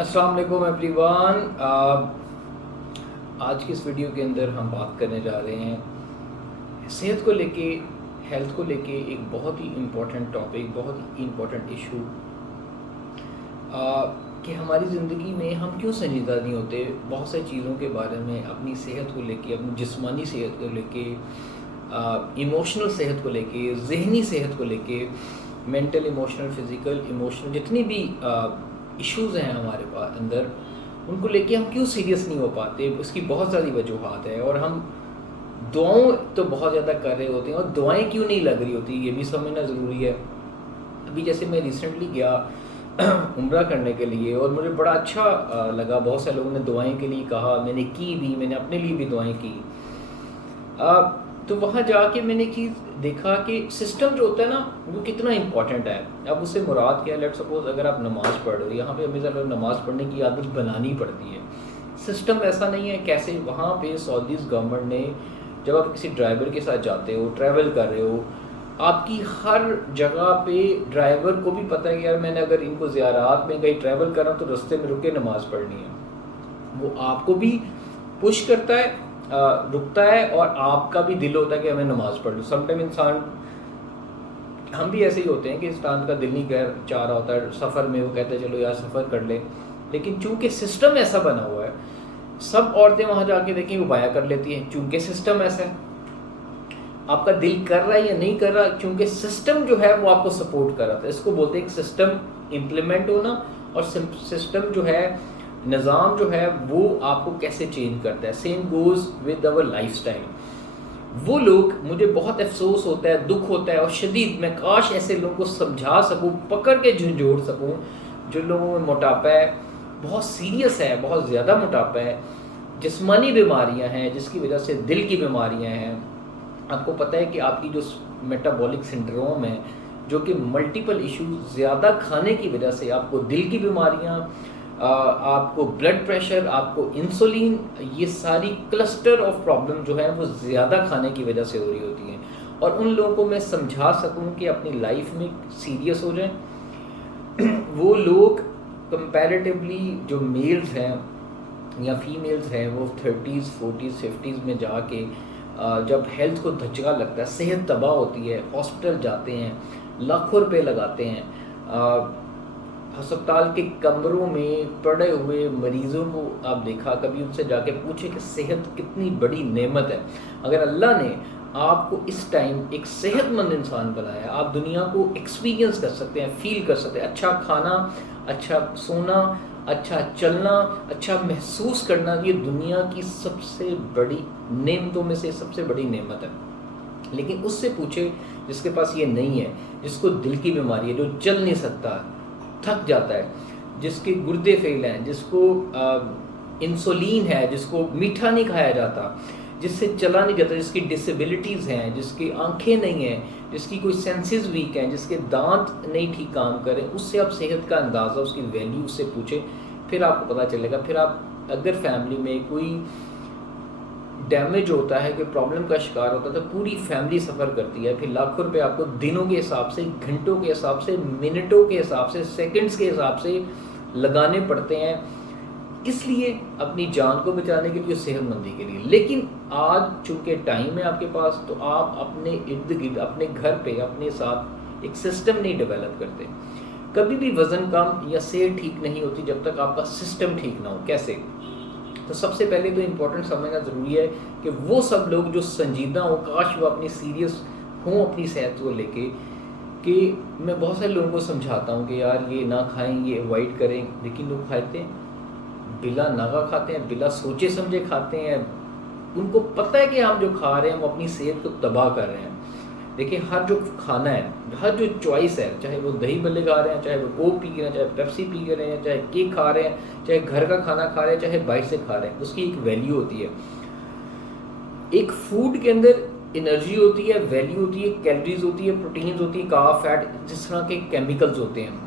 السلام علیکم every one. آج کی اس ویڈیو کے اندر ہم بات کرنے جا رہے ہیں صحت کو لے کے، ہیلتھ کو لے کے ایک بہت ہی امپورٹنٹ ٹاپک، بہت ہی امپورٹنٹ ایشو کہ ہماری زندگی میں ہم کیوں سنجیدہ نہیں ہوتے بہت ساری چیزوں کے بارے میں، اپنی صحت کو لے کے، اپنی جسمانی صحت کو لے کے، ایموشنل صحت کو لے کے، ذہنی صحت کو لے کے، مینٹل، ایموشنل، فزیکل، ایموشنل، جتنی بھی ایشوز ہیں ہمارے پاس اندر، ان کو لے کے ہم کیوں سیریس نہیں ہو پاتے. اس کی بہت ساری وجوہات ہیں، اور ہم دعاؤں تو بہت زیادہ کر رہے ہوتے ہیں، اور دعائیں کیوں نہیں لگ رہی ہوتی یہ بھی سمجھنا ضروری ہے. ابھی جیسے میں ریسنٹلی گیا عمرہ کرنے کے لیے، اور مجھے بڑا اچھا لگا. بہت سے لوگوں نے دعائیں کے لیے کہا، میں نے کی بھی، میں نے اپنے لیے بھی دعائیں کی. تو وہاں جا کے میں نے ایک چیز دیکھا کہ سسٹم جو ہوتا ہے نا وہ کتنا امپورٹنٹ ہے. اب اس سے مراد کیا ہے؟ لیٹ سپوز اگر آپ نماز پڑھ رہے ہو، یہاں پہ ہمیں ذرا نماز پڑھنے کی عادت بنانی پڑتی ہے. سسٹم ایسا نہیں ہے. کیسے وہاں پہ سعودیز گورنمنٹ نے، جب آپ کسی ڈرائیور کے ساتھ جاتے ہو، ٹریول کر رہے ہو، آپ کی ہر جگہ پہ ڈرائیور کو بھی پتہ ہے کہ یار میں نے اگر ان کو زیارات میں کہیں ٹریول کرا تو رستے میں رک کے نماز پڑھنی ہے. وہ آپ کو بھی پش کرتا ہے، رکتا ہے، اور آپ کا بھی دل ہوتا ہے کہ ہمیں نماز پڑھ لوں. سم ٹائم انسان، ہم بھی ایسے ہی ہوتے ہیں کہ انسان کا دل نہیں چاہ رہا ہوتا ہے سفر میں، وہ کہتے ہیں چلو یار سفر کر لے. لیکن چونکہ سسٹم ایسا بنا ہوا ہے، سب عورتیں وہاں جا کے دیکھیں وہ بایا کر لیتی ہیں، چونکہ سسٹم ایسا ہے. آپ کا دل کر رہا ہے یا نہیں کر رہا، چونکہ سسٹم جو ہے وہ آپ کو سپورٹ کر رہا تھا. اس کو بولتے ہیں کہ سسٹم امپلیمنٹ ہونا، اور سسٹم جو ہے، نظام جو ہے وہ آپ کو کیسے چینج کرتا ہے. Same goes with our lifestyle. وہ لوگ، مجھے بہت افسوس ہوتا ہے، دکھ ہوتا ہے اور شدید، میں کاش ایسے لوگوں کو سمجھا سکوں، پکڑ کے جھنجھوڑ سکوں. جو لوگوں میں موٹاپا ہے، بہت سیریس ہے، بہت زیادہ موٹاپا ہے، جسمانی بیماریاں ہیں جس کی وجہ سے دل کی بیماریاں ہیں. آپ کو پتہ ہے کہ آپ کی جو میٹابولک سنڈروم ہے، جو کہ ملٹیپل ایشوز، زیادہ کھانے کی وجہ سے آپ کو دل کی بیماریاں، آپ کو بلڈ پریشر، آپ کو انسولین، یہ ساری کلسٹر آف پرابلم جو ہیں وہ زیادہ کھانے کی وجہ سے ہو رہی ہوتی ہیں. اور ان لوگوں کو میں سمجھا سکوں کہ اپنی لائف میں سیریس ہو جائیں. وہ لوگ کمپیریٹیولی جو میلز ہیں یا فیمیلز ہیں، وہ 30s 40s 50s میں جا کے جب ہیلتھ کو دھچکا لگتا ہے، صحت تباہ ہوتی ہے، ہاسپٹل جاتے ہیں، لاکھوں روپے لگاتے ہیں. ہسپتال کے کمروں میں پڑے ہوئے مریضوں کو آپ دیکھا، کبھی ان سے جا کے پوچھے کہ صحت کتنی بڑی نعمت ہے. اگر اللہ نے آپ کو اس ٹائم ایک صحت مند انسان بنایا، آپ دنیا کو ایکسپیرینس کر سکتے ہیں، فیل کر سکتے ہیں. اچھا کھانا، اچھا سونا، اچھا چلنا، اچھا محسوس کرنا، یہ دنیا کی سب سے بڑی نعمتوں میں سے سب سے بڑی نعمت ہے. لیکن اس سے پوچھے جس کے پاس یہ نہیں ہے، جس کو دل کی بیماری ہے، جو چل نہیں سکتا، تھک جاتا ہے، جس کے گردے فیل ہیں، جس کو انسولین ہے، جس کو میٹھا نہیں کھایا جاتا، جس سے چلا نہیں جاتا، جس کی ڈسیبلٹیز ہیں، جس کی آنکھیں نہیں ہیں، جس کی کوئی سینسز ویک ہیں، جس کے دانت نہیں ٹھیک کام کریں، اس سے آپ صحت کا اندازہ، اس کی ویلیو اس سے پوچھیں، پھر آپ کو پتہ چلے گا. پھر آپ اگر فیملی میں کوئی ڈیمیج ہوتا ہے، کہ پرابلم کا شکار ہوتا ہے، تو پوری فیملی سفر کرتی ہے. پھر لاکھوں روپے آپ کو دنوں کے حساب سے، گھنٹوں کے حساب سے، منٹوں کے حساب سے، سیکنڈز کے حساب سے لگانے پڑتے ہیں، اس لیے اپنی جان کو بچانے کے لیے، صحت مندی کے لیے. لیکن آج چونکہ ٹائم ہے آپ کے پاس، تو آپ اپنے ارد گرد، اپنے گھر پہ، اپنے ساتھ ایک سسٹم نہیں ڈیولپ کرتے. کبھی بھی وزن کم یا صحت ٹھیک نہیں ہوتی جب تک آپ کا سسٹم ٹھیک نہ ہو. کیسے؟ تو سب سے پہلے تو امپورٹنٹ سمجھنا ضروری ہے کہ وہ سب لوگ جو سنجیدہ ہوں، کاش وہ اپنی سیریس ہوں اپنی صحت کو لے کے. کہ میں بہت سارے لوگوں کو سمجھاتا ہوں کہ یار یہ نہ کھائیں، یہ اوائڈ کریں، لیکن لوگ کھاتے ہیں، بلا ناغہ کھاتے ہیں، بلا سوچے سمجھے کھاتے ہیں. ان کو پتہ ہے کہ ہم جو کھا رہے ہیں وہ اپنی صحت کو تباہ کر رہے ہیں. دیکھیں، ہر جو کھانا ہے، ہر جو چوائس ہے، چاہے وہ دہی بلے کھا رہے ہیں، چاہے وہ کوک پی رہے ہیں، چاہے پیپسی پی رہے ہیں، چاہے کیک کھا رہے ہیں، چاہے گھر کا کھانا کھا رہے ہیں، چاہے باہر سے کھا رہے ہیں، اس کی ایک ویلیو ہوتی ہے. ایک فوڈ کے اندر انرجی ہوتی ہے، ویلیو ہوتی ہے، کیلریز ہوتی ہے، پروٹینز ہوتی ہے، کارب، فیٹ، جس طرح کے کیمیکلز ہوتے ہیں.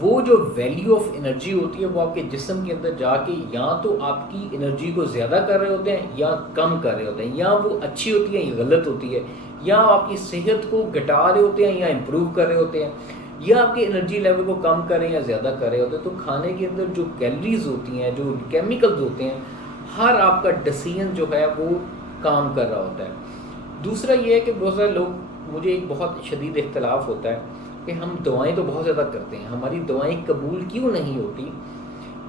وہ جو ویلیو آف انرجی ہوتی ہے وہ آپ کے جسم کے اندر جا کے یا تو آپ کی انرجی کو زیادہ کر رہے ہوتے ہیں یا کم کر رہے ہوتے ہیں، یا وہ اچھی ہوتی ہے یا غلط ہوتی ہے، یا آپ کی صحت کو گھٹا رہے ہوتے ہیں یا امپروو کر رہے ہوتے ہیں، یا آپ کے انرجی لیول کو کم کریں یا زیادہ کر رہے ہوتے ہیں، تو کھانے کے اندر جو کیلریز ہوتی ہیں، جو کیمیکلز ہوتے ہیں، ہر آپ کا ڈسیزن جو ہے وہ کام کر رہا ہوتا ہے۔ دوسرا یہ ہے کہ بہت سارے لوگ، مجھے ایک بہت شدید اختلاف ہوتا ہے کہ ہم دعائیں تو بہت زیادہ کرتے ہیں، ہماری دعائیں قبول کیوں نہیں ہوتی؟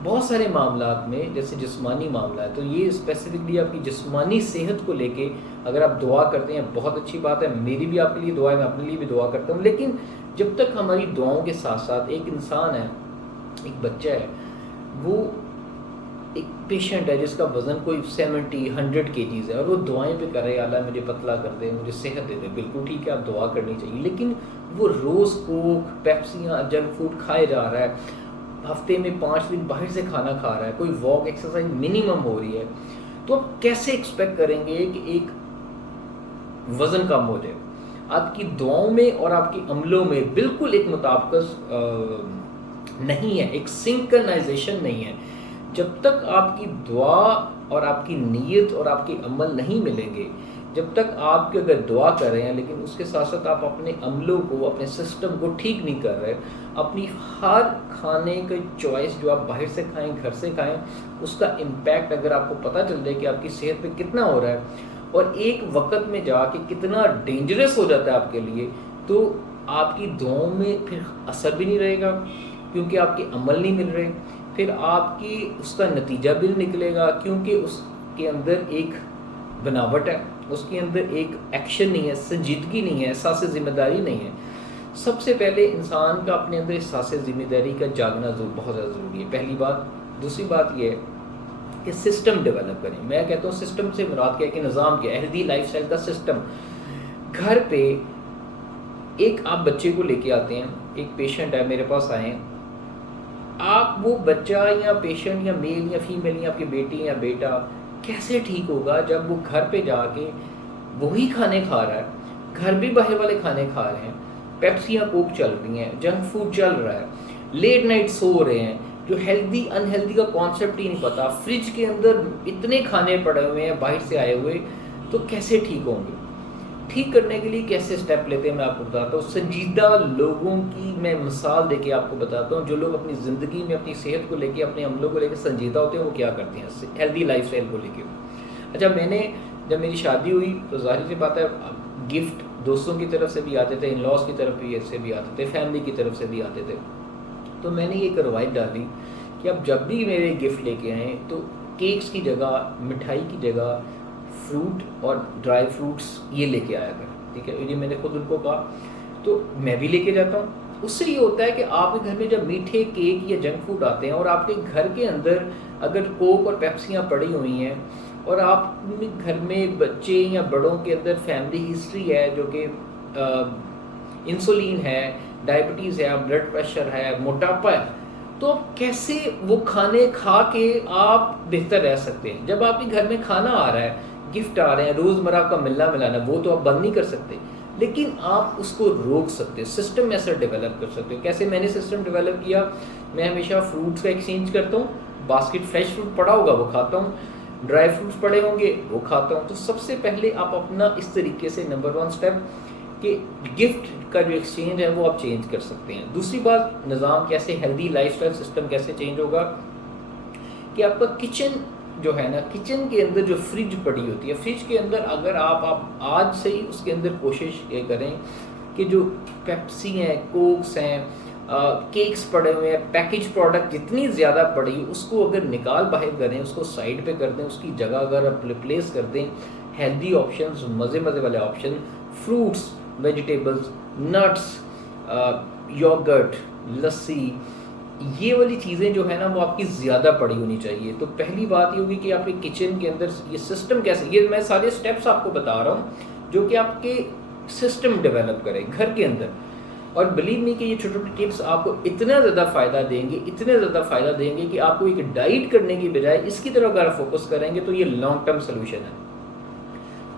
بہت سارے معاملات میں، جیسے جسمانی معاملہ ہے، تو یہ اسپیسیفکلی آپ کی جسمانی صحت کو لے کے اگر آپ دعا کرتے ہیں بہت اچھی بات ہے، میری بھی آپ کے لیے دعا ہے، میں اپنے لیے بھی دعا کرتا ہوں، لیکن جب تک ہماری دعاؤں کے ساتھ ساتھ ایک انسان ہے، ایک بچہ ہے، وہ ایک پیشنٹ ہے جس کا وزن کوئی 70-100 kgs ہے، اور وہ دعائیں پہ کرے، اللہ مجھے پتلا کر دے، مجھے صحت دے دے، بالکل ٹھیک ہے، آپ دعا کرنی چاہیے، لیکن وہ روز کوک، پیپسیاں، جنک فوڈ کھائے جا رہا ہے، ہفتے میں 5 دن باہر سے کھانا کھا رہا ہے، کوئی واک ایکسرسائز منیمم ہو رہی ہے، تو آپ کیسے ایکسپیکٹ کریں گے کہ ایک وزن کم ہو جائے؟ آپ کی دعاؤں میں اور آپ کے عملوں میں بالکل ایک مطابقت نہیں ہے، ایک سنکرنائزیشن نہیں ہے۔ جب تک آپ کی دعا اور آپ کی نیت اور آپ کے عمل نہیں ملیں گے، جب تک آپ کے اگر دعا کر رہے ہیں لیکن اس کے ساتھ ساتھ آپ اپنے عملوں کو، اپنے سسٹم کو ٹھیک نہیں کر رہے، اپنی ہر کھانے کا چوائس جو آپ باہر سے کھائیں، گھر سے کھائیں، اس کا امپیکٹ اگر آپ کو پتہ چل جائے کہ آپ کی صحت پہ کتنا ہو رہا ہے اور ایک وقت میں جا کے کتنا ڈینجرس ہو جاتا ہے آپ کے لیے، تو آپ کی دعاؤں میں پھر اثر بھی نہیں رہے گا، کیونکہ آپ کے عمل نہیں مل رہے، پھر آپ کی اس کا نتیجہ بھی نکلے گا، کیونکہ اس کے اندر ایک بناوٹ ہے، اس کے اندر ایک ایکشن نہیں ہے، سنجیدگی نہیں ہے، احساس ذمہ داری نہیں ہے۔ سب سے پہلے انسان کا اپنے اندر احساس ذمہ داری کا جاگنا بہت زیادہ ضروری ہے، پہلی بات۔ دوسری بات یہ ہے کہ سسٹم ڈیولپ کریں۔ میں کہتا ہوں سسٹم سے مراد کیا ہے کہ نظام کیا ہے، ہیلدی لائف اسٹائل کا سسٹم۔ گھر پہ ایک آپ بچے کو لے کے آتے ہیں، ایک پیشنٹ ہے میرے پاس آئے ہیں، آپ وہ بچہ یا پیشنٹ یا میل یا فیمیل یا آپ کے بیٹی یا بیٹا کیسے ٹھیک ہوگا جب وہ گھر پہ جا کے وہی کھانے کھا رہا ہے، گھر بھی باہر والے کھانے کھا رہے ہیں، پیپسیاں کوک چل رہی ہیں، جنک فوڈ چل رہا ہے، لیٹ نائٹ سو رہے ہیں، جو ہیلدی انہیلدی کا کانسیپٹ ہی نہیں پتا، فریج کے اندر اتنے کھانے پڑے ہوئے ہیں باہر سے آئے ہوئے، تو کیسے ٹھیک ہوں گے؟ ٹھیک کرنے کے لیے کیسے سٹیپ لیتے ہیں میں آپ کو بتاتا ہوں۔ سنجیدہ لوگوں کی میں مثال دے کے آپ کو بتاتا ہوں، جو لوگ اپنی زندگی میں اپنی صحت کو لے کے، اپنے عملوں کو لے کے سنجیدہ ہوتے ہیں، وہ کیا کرتے ہیں ہیلدی لائف اسٹائل کو لے کے۔ اچھا، جب میری شادی ہوئی تو ظاہر سی بات ہے گفٹ دوستوں کی طرف سے بھی آتے تھے، ان لاس کی طرف سے بھی آتے تھے، فیملی کی طرف سے بھی آتے تھے، تو میں نے یہ ایک روایت ڈالی کہ اب جب بھی میرے گفٹ لے کے آئیں تو کیکس کی جگہ، مٹھائی کی جگہ فروٹ اور ڈرائی فروٹس یہ لے کے آیا کر، ٹھیک ہے؟ یہ میں نے خود ان کو کہا، تو میں بھی لے کے جاتا ہوں۔ اس سے یہ ہوتا ہے کہ آپ کے گھر میں جب میٹھے کیک یا جنک فوڈ آتے ہیں اور آپ کے گھر کے اندر اگر کوک اور پیپسیاں پڑی ہوئی ہیں، اور آپ گھر میں بچے یا بڑوں کے اندر فیملی ہسٹری ہے جو کہ انسولین ہے، ڈائبٹیز ہے، بلڈ پریشر ہے، موٹاپا ہے، تو کیسے وہ کھانے کھا کے آپ بہتر رہ سکتے ہیں؟ جب آپ کے گھر میں کھانا آ رہا ہے، گفٹ آ رہے ہیں، روزمرہ کا ملنا ملانا، وہ تو آپ بند نہیں کر سکتے، لیکن آپ اس کو روک سکتے ہو، سسٹم ایسا ڈیولپ کر سکتے ہو۔ کیسے میں نے سسٹم ڈیولپ کیا؟ میں ہمیشہ فروٹس کا ایکسچینج کرتا ہوں، باسکٹ فریش فروٹ پڑا ہوگا وہ کھاتا ہوں، ڈرائی فروٹس پڑے ہوں گے وہ کھاتا ہوں۔ تو سب سے پہلے آپ اپنا اس طریقے سے نمبر 1 اسٹیپ کہ گفٹ کا جو ایکسچینج ہے وہ آپ چینج کر سکتے ہیں۔ دوسری بات، نظام کیسے، ہیلدی لائف اسٹائل سسٹم کیسے چینج ہوگا کہ آپ کا کچن جو ہے نا، کچن کے اندر جو فریج پڑی ہوتی ہے، فریج کے اندر اگر آپ آج سے ہی اس کے اندر کوشش یہ کریں کہ جو پیپسی ہیں، کوکس ہیں، کیکس پڑے ہوئے ہیں، پیکج پروڈکٹ جتنی زیادہ پڑی اس کو اگر نکال باہر کریں، اس کو سائڈ پہ کر دیں، اس کی جگہ اگر آپ ریپلیس کر دیں ہیلدی آپشنز، مزے والے option, fruits, vegetables, nuts, yogurt, lassi, یہ والی چیزیں جو ہے نا وہ آپ کی زیادہ پڑی ہونی چاہیے۔ تو پہلی بات یہ ہوگی کہ آپ کے کچن کے اندر یہ سسٹم کیسے، یہ میں سارے سٹیپس آپ کو بتا رہا ہوں جو کہ آپ کے سسٹم ڈیولپ کرے گھر کے اندر، اور بلیو می کہ یہ چھوٹی چھوٹی ٹپس آپ کو اتنا زیادہ فائدہ دیں گے، اتنے زیادہ فائدہ دیں گے کہ آپ کو ایک ڈائٹ کرنے کی بجائے اس کی طرف اگر فوکس کریں گے تو یہ لانگ ٹرم سلوشن ہے۔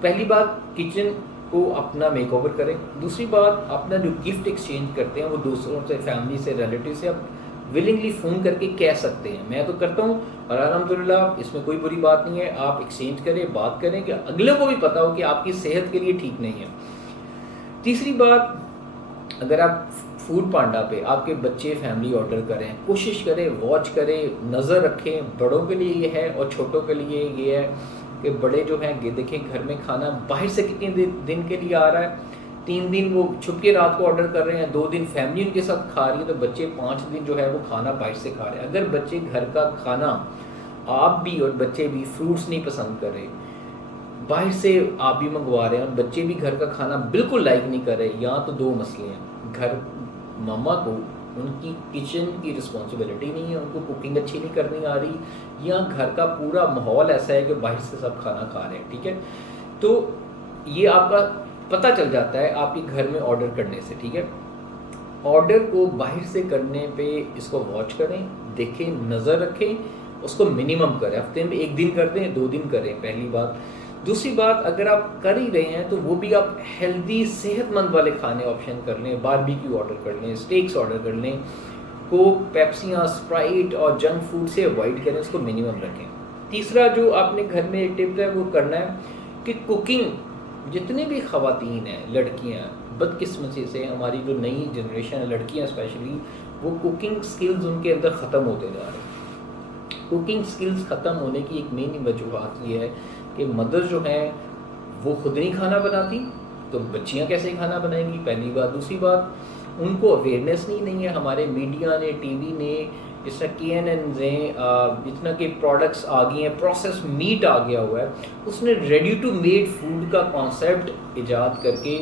پہلی بات، کچن کو اپنا میک اوور کریں۔ دوسری بات، اپنا جو گفٹ ایکسچینج کرتے ہیں وہ دوسروں سے، فیملی سے، ریلیٹیو سے آپ ولنگلی فون کر کے کہہ سکتے ہیں، میں تو کرتا ہوں اور الحمدللہ اس میں کوئی بری بات نہیں ہے۔ آپ ایکسچینج کریں، بات کریں کہ اگلے کو بھی پتا ہو کہ آپ کی صحت کے لیے ٹھیک نہیں ہے۔ تیسری بات، اگر آپ فوڈ پانڈا پہ آپ کے بچے فیملی آرڈر کریں، کوشش کریں، واچ کریں، نظر رکھیں. بڑوں کے لیے یہ ہے اور چھوٹوں کے لیے یہ ہے کہ بڑے جو ہیں یہ دیکھیں گھر میں کھانا باہر سے کتنے دن کے لیے آ رہا ہے. 3 دن وہ چھپ کے رات کو آرڈر کر رہے ہیں، 2 دن فیملی ان کے ساتھ کھا رہی ہے، تو بچے 5 دن جو ہے وہ کھانا باہر سے کھا رہے ہیں. اگر بچے گھر کا کھانا، آپ بھی اور بچے بھی فروٹس نہیں پسند کر رہے، باہر سے آپ بھی منگوا رہے ہیں اور بچے بھی گھر کا کھانا بالکل لائک نہیں کر رہے، یہاں تو 2 مسئلے ہیں. گھر ماما کو ان کی کچن کی رسپانسبلٹی نہیں ہے، ان کو کوکنگ اچھی نہیں کرنی آ رہی، یا گھر کا پورا ماحول ایسا ہے کہ باہر سے سب کھانا کھا رہے ہیں. ٹھیک ہے، تو یہ آپ کا پتہ چل جاتا ہے آپ کے گھر میں آرڈر کرنے سے. ٹھیک ہے، آرڈر کو باہر سے کرنے پہ اس کو واچ کریں، دیکھیں، نظر رکھیں، اس کو منیمم کریں. ہفتے میں 1 دن کر دیں، 2 دن کریں، پہلی بات. دوسری بات، اگر آپ کر ہی رہے ہیں تو وہ بھی آپ ہیلدی صحت مند والے کھانے آپشن کر لیں. باربیکیو آرڈر کر لیں، اسٹیکس آرڈر کر لیں. کوک، پیپسیاں، اسپرائٹ اور جنک فوڈ سے اوائڈ کریں، اس کو منیمم رکھیں. تیسرا جو آپ نے گھر میں ایک ٹپ ہے وہ کرنا ہے کہ کوکنگ، جتنے بھی خواتین ہیں، لڑکیاں، بدقسمتی سے ہماری جو نئی جنریشن ہے، لڑکیاں اسپیشلی، وہ کوکنگ سکلز ان کے اندر ختم ہوتے جا رہے ہیں. کوکنگ سکلز ختم ہونے کی ایک مین وجوہات یہ ہے کہ مدر جو ہیں وہ خود نہیں کھانا بناتی، تو بچیاں کیسے کھانا بنائیں گی، پہلی بات. دوسری بات، ان کو اویئرنیس نہیں ہے. ہمارے میڈیا نے، ٹی وی نے، جس طرح KNNs ہیں، جتنا کہ پروڈکٹس آ گئی ہیں، پروسیس میٹ آ گیا ہوا ہے، اس نے ریڈی ٹو میڈ فوڈ کا کانسیپٹ ایجاد کر کے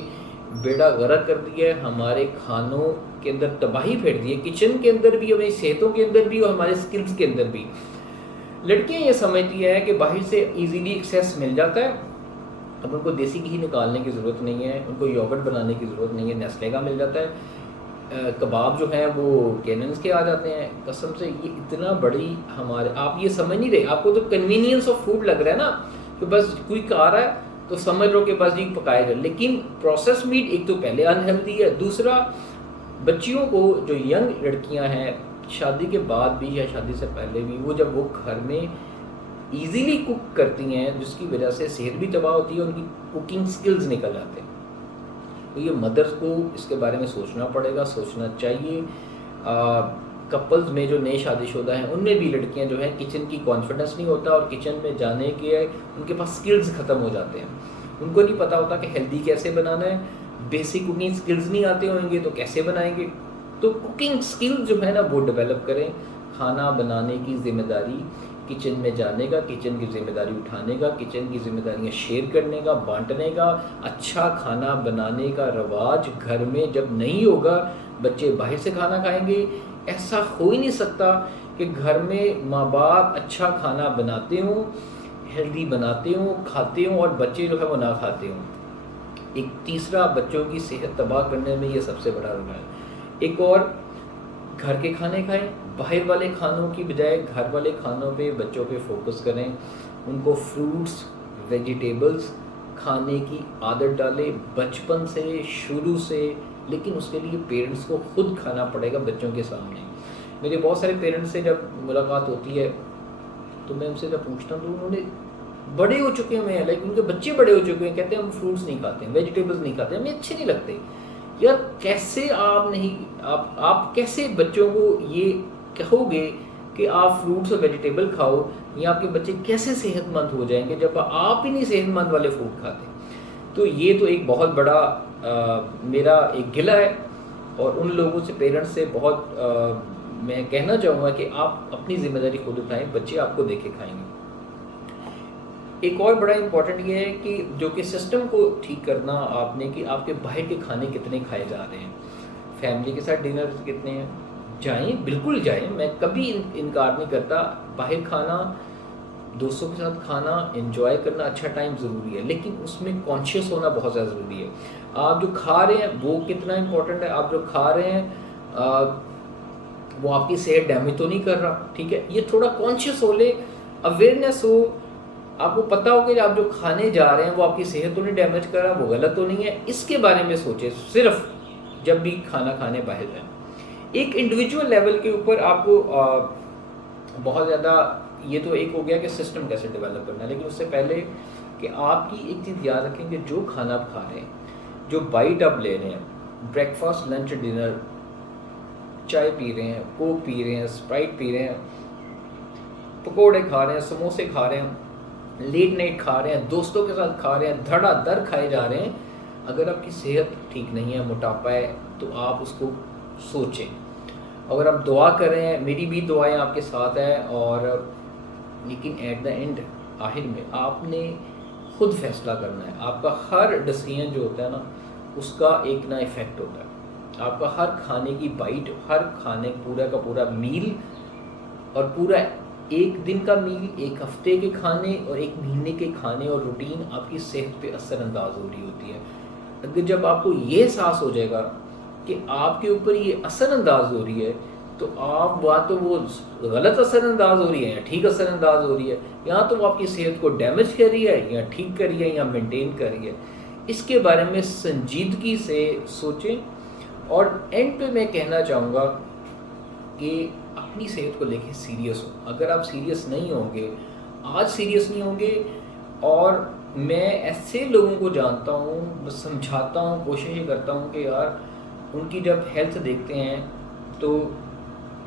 بیڑا غرق کر دیا ہے. ہمارے کھانوں کے اندر تباہی پھیر دی ہے، کچن کے اندر بھی، ہماری صحتوں کے اندر بھی اور ہمارے سکلز کے اندر بھی. لڑکیاں یہ سمجھتی ہیں کہ باہر سے ایزیلی ایکسیس مل جاتا ہے، اب ان کو دیسی گھی نکالنے کی ضرورت نہیں ہے، ان کو یوگرٹ بنانے کی ضرورت نہیں ہے، نیسلے کا مل جاتا ہے. کباب جو ہیں وہ KNNs کے آ جاتے ہیں. قسم سے یہ اتنا بڑی ہمارے، آپ یہ سمجھ نہیں رہے، آپ کو تو کنوینئنس آف فوڈ لگ رہا ہے نا، کہ بس کوئی آ رہا ہے تو سمجھ لو کہ بس جی پکایا جائے. لیکن پروسیس میٹ ایک تو پہلے انہیلدی ہے، دوسرا بچیوں کو، جو ینگ لڑکیاں ہیں، شادی کے بعد بھی یا شادی سے پہلے بھی، وہ جب وہ گھر میں ایزیلی کوک کرتی ہیں، جس کی وجہ سے صحت بھی تباہ ہوتی ہے، ان کی کوکنگ سکلز نکل جاتے ہیں. تو یہ مدرس کو اس کے بارے میں سوچنا پڑے گا، سوچنا چاہیے. کپلز میں جو نئے شادی شدہ ہیں، ان میں بھی لڑکیاں جو ہیں کچن کی کانفیڈنس نہیں ہوتا، اور کچن میں جانے کے ان کے پاس سکلز ختم ہو جاتے ہیں. ان کو نہیں پتہ ہوتا کہ ہیلدی کیسے بنانا ہے، بیسک کوکنگ سکلز نہیں آتے ہوئیں گے تو کیسے بنائیں گے. تو کوکنگ سکل جو ہے نا وہ ڈیولپ کریں. کھانا بنانے کی ذمہ داری، کچن میں جانے کا، کچن کی ذمہ داری اٹھانے کا، کچن کی ذمہ داریاں شیئر کرنے کا، بانٹنے کا. اچھا کھانا بنانے کا رواج گھر میں جب نہیں ہوگا، بچے باہر سے کھانا کھائیں گے. ایسا ہو ہی نہیں سکتا کہ گھر میں ماں باپ اچھا کھانا بناتے ہوں، ہیلدی بناتے ہوں، کھاتے ہوں، اور بچے جو ہے وہ نہ کھاتے ہوں. ایک تیسرا، بچوں کی صحت تباہ کرنے میں یہ سب سے بڑا رول ہے. ایک اور، گھر کے کھانے کھائیں، باہر والے کھانوں کی بجائے گھر والے کھانوں پہ بچوں پہ فوکس کریں. ان کو فروٹس، ویجیٹیبلز کھانے کی عادت ڈالیں بچپن سے، شروع سے. لیکن اس کے لیے پیرنٹس کو خود کھانا پڑے گا بچوں کے سامنے. میرے بہت سارے پیرنٹس سے جب ملاقات ہوتی ہے تو میں ان سے جب پوچھتا ہوں تو انہوں نے بڑے ہو چکے ہیں، لائک ان کے بچے بڑے ہو چکے ہیں، کہتے ہیں ہم فروٹس نہیں کھاتے ہیں، ویجیٹیبلز نہیں کھاتے، ہمیں اچھے نہیں لگتے. یار کیسے آپ کیسے بچوں کو یہ کہو گے کہ آپ فروٹس اور ویجیٹیبل کھاؤ، یا آپ کے بچے کیسے صحت مند ہو جائیں گے جب آپ ہی نہیں صحت مند والے فوڈ کھاتے. تو یہ تو ایک بہت بڑا میرا ایک گلہ ہے، اور ان لوگوں سے، پیرنٹس سے بہت میں کہنا چاہوں گا کہ آپ اپنی ذمہ داری خود اٹھائیں، بچے آپ کو دیکھ کے کھائیں گے. ایک اور بڑا امپورٹنٹ یہ ہے کہ جو کہ سسٹم کو ٹھیک کرنا آپ نے، کہ آپ کے باہر کے کھانے کتنے کھائے جا رہے ہیں. فیملی کے ساتھ ڈنر کتنے ہیں، جائیں، بالکل جائیں، میں کبھی انکار نہیں کرتا. باہر کھانا، دوستوں کے ساتھ کھانا، انجوائے کرنا، اچھا ٹائم ضروری ہے، لیکن اس میں کانشیس ہونا بہت زیادہ ضروری ہے. آپ جو کھا رہے ہیں وہ کتنا امپورٹنٹ ہے. آپ جو کھا رہے ہیں وہ آپ کی صحت ڈیمیج تو نہیں کر رہا. ٹھیک ہے، یہ تھوڑا کانشیس ہو لے، اویئرنیس ہو، آپ کو پتہ ہو کہ آپ جو کھانے جا رہے ہیں وہ آپ کی صحت تو نہیں ڈیمیج کر رہا، وہ غلط تو نہیں ہے. اس کے بارے میں سوچیں صرف جب بھی کھانا کھانے باہر جائیں. ایک انڈیویجول لیول کے اوپر آپ کو بہت زیادہ، یہ تو ایک ہو گیا کہ سسٹم کیسے ڈیولپ کرنا ہے، لیکن اس سے پہلے کہ آپ کی ایک چیز یاد رکھیں کہ جو کھانا آپ کھا رہے ہیں، جو بائٹ آپ لے رہے ہیں، بریک فاسٹ، لنچ، ڈنر، چائے پی رہے ہیں، کوک پی رہے ہیں، اسپرائٹ پی رہے ہیں، پکوڑے کھا رہے ہیں، سموسے کھا رہے ہیں، لیٹ نائٹ کھا رہے ہیں، دوستوں کے ساتھ کھا رہے ہیں، دھڑا دھڑ کھائے جا رہے ہیں، اگر آپ کی صحت ٹھیک نہیں ہے، موٹاپا ہے، تو آپ اس کو سوچیں. اگر آپ دعا کر رہے ہیں، میری بھی دعائیں آپ کے ساتھ ہیں، اور لیکن ایٹ دا اینڈ، آخر میں آپ نے خود فیصلہ کرنا ہے. آپ کا ہر ڈسیزن جو ہوتا ہے نا، اس کا ایک نہ ایفیکٹ ہوتا ہے. آپ کا ہر کھانے کی بائٹ، ہر کھانے پورا کا پورا میل، اور پورا ایک دن کا میل، ایک ہفتے کے کھانے اور ایک مہینے کے کھانے اور روٹین آپ کی صحت پہ اثر انداز ہو رہی ہوتی ہے. اگر جب آپ کو یہ احساس ہو جائے گا کہ آپ کے اوپر یہ اثر انداز ہو رہی ہے، تو آپ تو وہ غلط اثر انداز ہو رہی ہے یا ٹھیک اثر انداز ہو رہی ہے، یا تو وہ آپ کی صحت کو ڈیمیج کر رہی ہے یا ٹھیک کر رہی ہے یا مینٹین کر رہی ہے. اس کے بارے میں سنجیدگی سے سوچیں. اور اینڈ پہ میں کہنا چاہوں گا کہ اپنی صحت کو لے کے سیریس ہو. اگر آپ سیریس نہیں ہوں گے، آج سیریس نہیں ہوں گے، اور میں ایسے لوگوں کو جانتا ہوں، سمجھاتا ہوں، کوشش یہ کرتا ہوں کہ یار ان کی جب ہیلتھ دیکھتے ہیں تو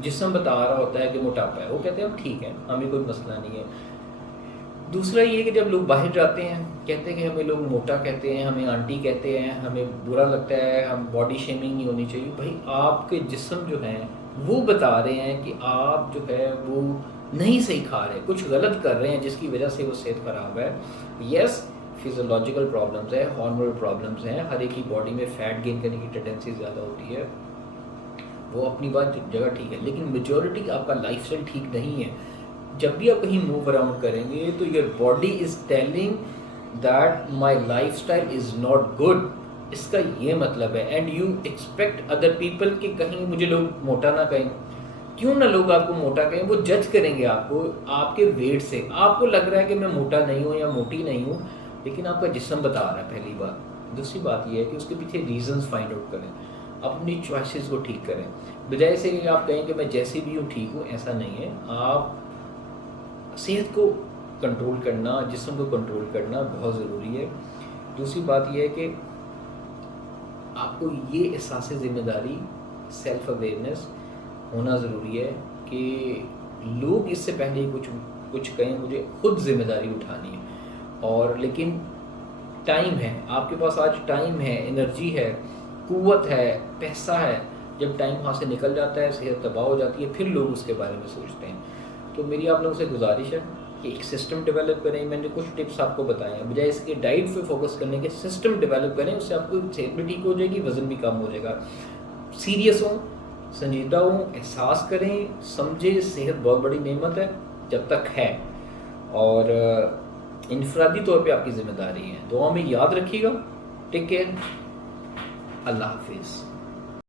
جسم بتا رہا ہوتا ہے کہ موٹاپا ہے، وہ کہتے ہیں ہم ٹھیک ہیں، ہمیں کوئی مسئلہ نہیں ہے. دوسرا یہ کہ جب لوگ باہر جاتے ہیں، کہتے ہیں کہ ہمیں لوگ موٹا کہتے ہیں، ہمیں آنٹی کہتے ہیں، ہمیں برا لگتا ہے، ہم باڈی شیمنگ نہیں ہونی چاہیے. بھائی آپ کے جسم جو ہیں وہ بتا رہے ہیں کہ آپ جو ہے وہ نہیں صحیح کھا رہے، کچھ غلط کر رہے ہیں جس کی وجہ سے وہ صحت خراب ہے. یس، فیزیولوجیکل پرابلمز ہیں، ہارمونل پرابلمز ہیں، ہر ایک کی باڈی میں فیٹ گین کرنے کی ٹینڈنسی زیادہ ہوتی ہے، وہ اپنی بات جگہ ٹھیک ہے، لیکن میجورٹی آپ کا لائف اسٹائل ٹھیک نہیں ہے. جب بھی آپ کہیں موو اراؤنڈ کریں گے تو your body is telling that my life style is not good. اس کا یہ مطلب ہے. And you expect other people کہ کہیں مجھے لوگ موٹا نہ کہیں. کیوں نہ لوگ آپ کو موٹا کہیں، وہ جج کریں گے آپ کو آپ کے ویٹ سے. آپ کو لگ رہا ہے کہ میں موٹا نہیں ہوں یا موٹی نہیں ہوں، لیکن آپ کا جسم بتا رہا ہے، پہلی بات. دوسری بات یہ ہے کہ اس کے پیچھے ریزنز فائنڈ آؤٹ کریں، اپنی چوائسیز کو ٹھیک کریں، بجائے سے کہ آپ کہیں کہ میں جیسی بھی ہوں ٹھیک ہوں. ایسا نہیں ہے. آپ صحت کو کنٹرول کرنا، جسم کو کنٹرول کرنا بہت ضروری ہے. دوسری بات یہ ہے کہ آپ کو یہ احساس ذمہ داری، سیلف اویئرنیس ہونا ضروری ہے کہ لوگ اس سے پہلے کچھ کہیں، مجھے خود ذمہ داری اٹھانی ہے. اور لیکن ٹائم ہے، آپ کے پاس آج ٹائم ہے، انرجی ہے، قوت ہے، پیسہ ہے. جب ٹائم وہاں سے نکل جاتا ہے، صحت تباہ ہو جاتی ہے، پھر لوگ اس کے بارے میں سوچتے ہیں. تو میری آپ لوگوں سے گزارش ہے کہ ایک سسٹم ڈیولپ کریں. میں نے کچھ ٹپس آپ کو بتائے ہیں، بجائے اس کے ڈائٹ پہ فوکس کرنے کے سسٹم ڈیولپ کریں. اس سے آپ کو صحت بھی ٹھیک ہو جائے گی، وزن بھی کم ہو جائے گا. سیریس ہوں، سنجیدہ ہوں، احساس کریں، سمجھیں صحت بہت بڑی نعمت ہے جب تک ہے، اور انفرادی طور پہ آپ کی ذمہ داری ہے. دعا میں یاد رکھیے گا. Take care. اللہ حافظ.